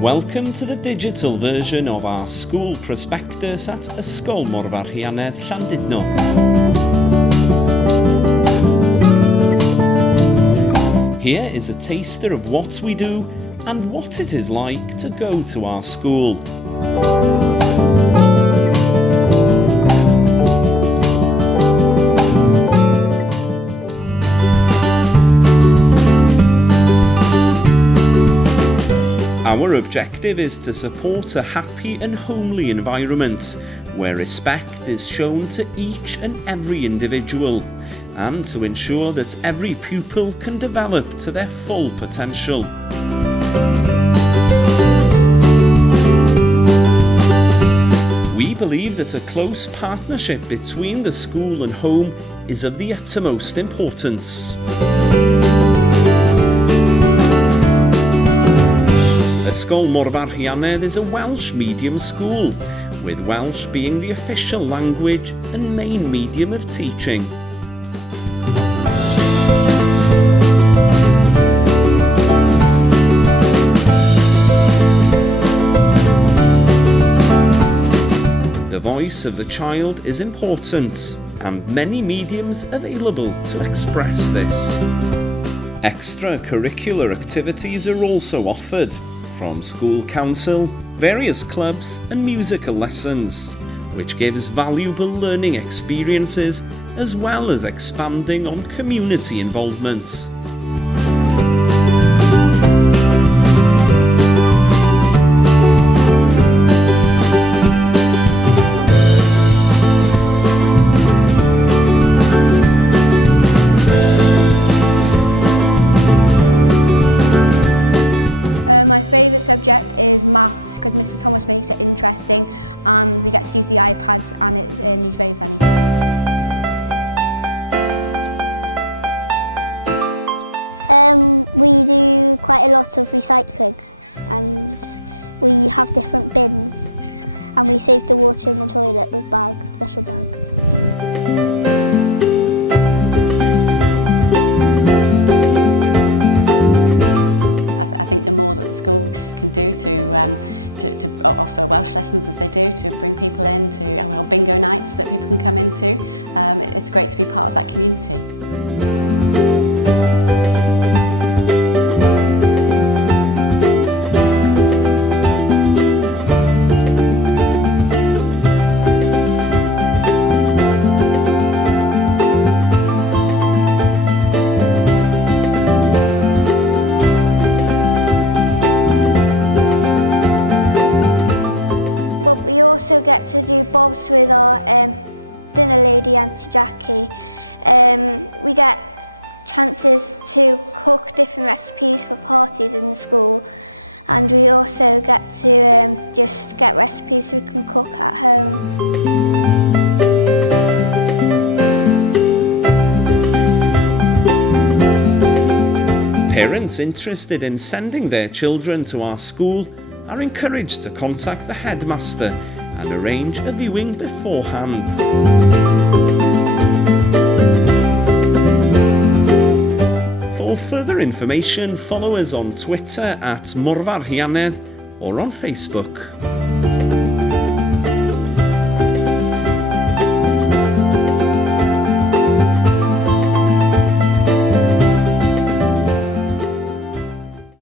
Welcome to the digital version of our school prospectus at Ysgol Morfa Rhianedd, Llandudno. Here is a taster of what we do and what it is like to go to our school. Our objective is to support a happy and homely environment where respect is shown to each and every individual, and to ensure that every pupil can develop to their full potential. We believe that a close partnership between the school and home is of the utmost importance. Ysgol Morfa Rhianedd is a Welsh medium school, with Welsh being the official language and main medium of teaching. The voice of the child is important, and many mediums available to express this. Extracurricular activities are also offered, from school council, various clubs and musical lessons, which gives valuable learning experiences as well as expanding on community involvement. Parents interested in sending their children to our school are encouraged to contact the headmaster and arrange a viewing beforehand. For further information, follow us on Twitter at Morfa Rhianedd or on Facebook.